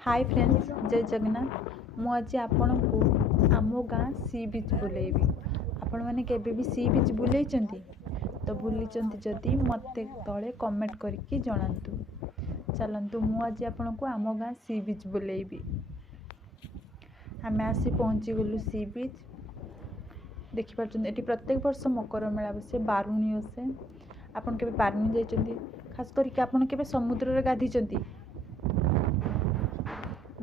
Hi friends, जय जगन्नाथ। मु आज आपणको आम गाँ सी बीच बुलेबी। आपण मैंने केबे भी सी बीच बुलेइचंती तो बुलीचंती जदि मते तले कमेंट करके जणांतु। चलंतु मु आज आपणको आम गाँ सी बीच बुलेबी। आमे आसी पहुँची गलु सी बीच। देखि पारछन एटी प्रत्येक वर्ष मकर मेला बसे, बारुणी बसे। आपण केबे बारुणी जाइचंती? खास करके आपण केबे समुद्र रे गाधीचंती?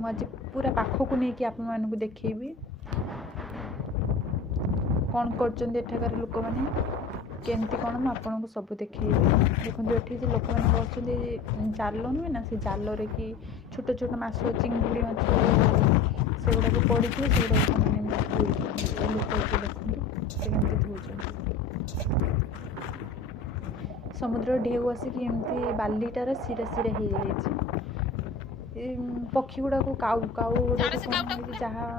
आज पूरा पाखक नहीं कि आपण मानकु देखैबी कौन करचंदी एठाकार लोक माने केमती कौन मु आपनको सब देखैबी। देखंतु एठी जे लोक माने करचंदी जाल नुहे ना, से जाल रे कि छोट छोट माछ, चिंगुड़ी माछ से गुडा को पड़ी कि से गुडा माने धोउचंदी। लोक एठी देखंतु से केमती धोउचंदी। समुद्र ढेउ आसी कि एमती बालीटार सिरा सिरा हे जाइछि। पक्षी गुड़ा को काउ काउ जहाँ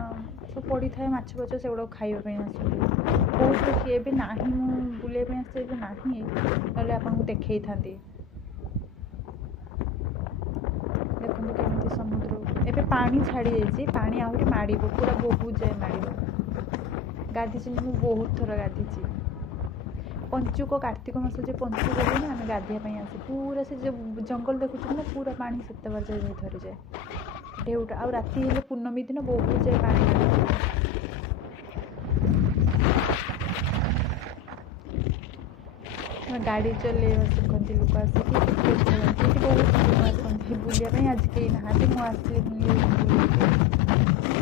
सब पड़ी थाए माछ फाछ से गुड़ा खाइबा आसती। बहुत देखिए एबे नाही मु बुलिया आसे नाही ना आपको देखई थांती। देखो केमती समुद्र एबे पानी छाड़ी जाइए, पानी आहरी माड़ब पूरा बहुत जाए माड़ब। गाधी मु बहुत थर गाधी। पंचुक कार्तिक मास जो पंचुक ना आम गाधिया आसे पूरा से जो जंगल देखुचे ना पूरा पानी सेते बार जाए थरी जाए ढेउटा। आ राति हेले पूर्णमी दिन बहुत जाए पानी। गाड़ी चलेवा शिखती लोक आसिक बहुत आसती बुलिया आज कहीं ना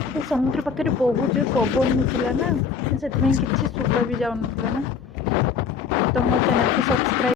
मुझे समुद्र पाखे बहुत जो पवन होता ना से किसी शुभ भी जाऊन ना। तो मो चैनल को सब्सक्राइब